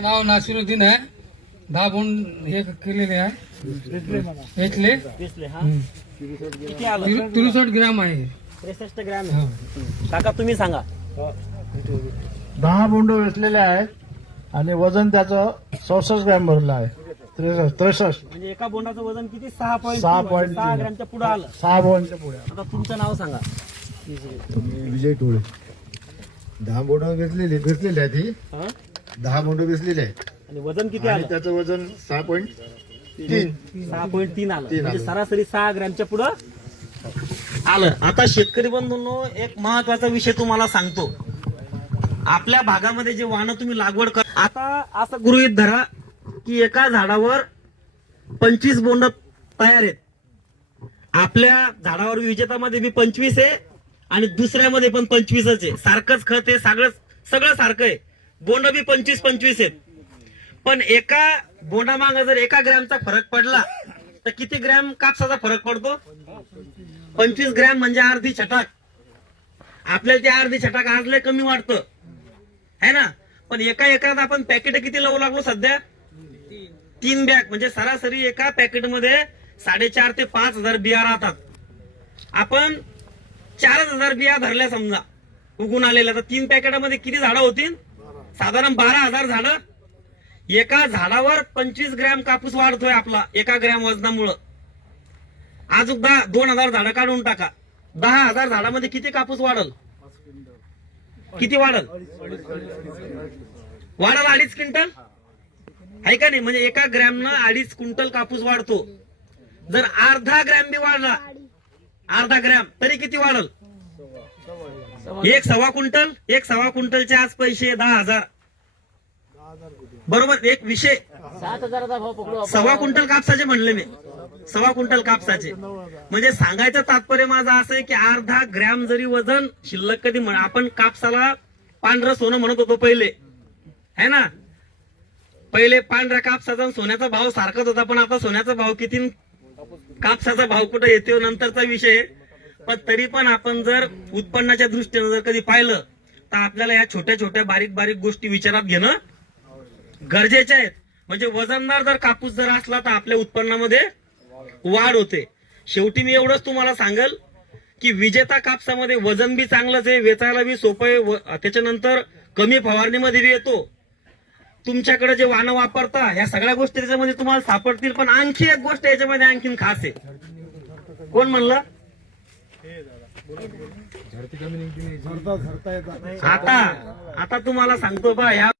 माझं नाव नासिरुद्दीन आहे. 10 बोंड हे केलेले आहे. इथले दिसले हा किती आलं 63 ग्रॅम आहे. 63 ग्रॅम आहे. काका तुम्ही सांगा 10 बोंड वेचलेले आहेत आणि वजन त्याचं 66 ग्रॅम भरलं आहे. 63 म्हणजे एका बोंडाचं वजन किती 6.6 6.3 ग्रॅमच्या पुढे आलं. 6 बोंडच्या पुढे. आता तुमचं नाव सांगा. विजय टोळे. 10 बोंड वेचलेले आहेत ही. हा? 10 बोंड वेचलेले आहेत आणि वजन किती आणि आलं त्याचं वजन 6.3. 6.3 आलं. तीन म्हणजे आलं. सरासरी 6 ग्रॅमच्या पुढं आलं. आता शेतकरी बंधूंनो एक महत्वाचा विषय तुम्हाला सांगतो. आपल्या भागामध्ये जे वाहनं तुम्ही लागवड कर, आता असं गृहीत धरा की एका झाडावर 25 बोंड तयार आहेत. आपल्या झाडावर विजेतामध्ये बी 25 आहे आणि दुसऱ्यामध्ये पण 25च आहे. सारखंच खत आहे, सगळं सारखं आहे. बोंड बी 25 आहेत. पण एका बोंडामागं जर 1 ग्रॅमचा फरक पडला तर किती ग्रॅम कापसाचा फरक पडतो? 25 ग्रॅम म्हणजे अर्धी छटाक. आपल्याला ते अर्धी छटाक आज लय कमी वाटतं है ना. पण एका एकरात आपण पॅकेट किती लावू लागलो सध्या? 3 बॅग. म्हणजे सरासरी एका पॅकेटमध्ये 4.5 ते 5,000 बिया राहतात. आपण 4,000 बिया धरल्या समजा उगून आलेल्या, तर 3 पॅकेटामध्ये किती झाडं होतील? साधारण 12,000 झाडं. एका झाडावर 25 ग्रॅम कापूस वाढतोय आपला 1 ग्रॅम वजनामुळं. अजून 2,000 झाडं काढून टाका. 10,000 झाडामध्ये किती कापूस वाढल? किती वाढल? वाढल 2.5 क्विंटल आहे का नाही? म्हणजे 1 ग्रॅमनं 2.5 क्विंटल कापूस वाढतो. जर अर्धा ग्रॅम बी वाढला, अर्धा ग्रॅम, तरी किती वाढल? 1.25 क्विंटल. 1.25 क्विंटलचे आज पैसे 10,000. बरोबर. एक विषय 7,000चा भाव पकडू. 1.25 क्विंटल कापसाचे म्हणले मी. 1.25 क्विंटल कापसाचे. म्हणजे सांगायचं तात्पर्य माझं असं आहे की अर्धा ग्रॅम जरी वजन शिल्लक कधी आपण कापसाला पांढरं सोनं म्हणत होतो पहिले है ना. पहिले पांढऱ्या कापसाचा आणि सोन्याचा भाव सारखाच होता. पण आता सोन्याचा भाव किती, कापसाचा भाव कुठे येतो नंतरचा विषय. पण तरी पण आपण जर उत्पन्नाच्या दृष्टीने जर कधी पाहिलं तर आपल्याला या छोट्या छोट्या बारीक बारीक गोष्टी विचारात घेणं गरजेचे आहेत. म्हणजे वजनदार जर कापूस जर असला तर आपल्या उत्पन्नामध्ये वाढ होते. शेवटी मी एवढंच तुम्हाला सांगेल की विजेता कापसामध्ये वजन बी चांगलंच आहे, वेचायला बी सोपं आहे, त्याच्यानंतर कमी फवारणीमध्ये बी येतो. तुमच्याकडे जे वाहनं वापरता ह्या सगळ्या गोष्टी त्याच्यामध्ये तुम्हाला सापडतील. पण आणखी एक गोष्ट याच्यामध्ये आणखीन खास आहे. कोण म्हणलं? आता तुम्हाला सांगतो बा, ह्या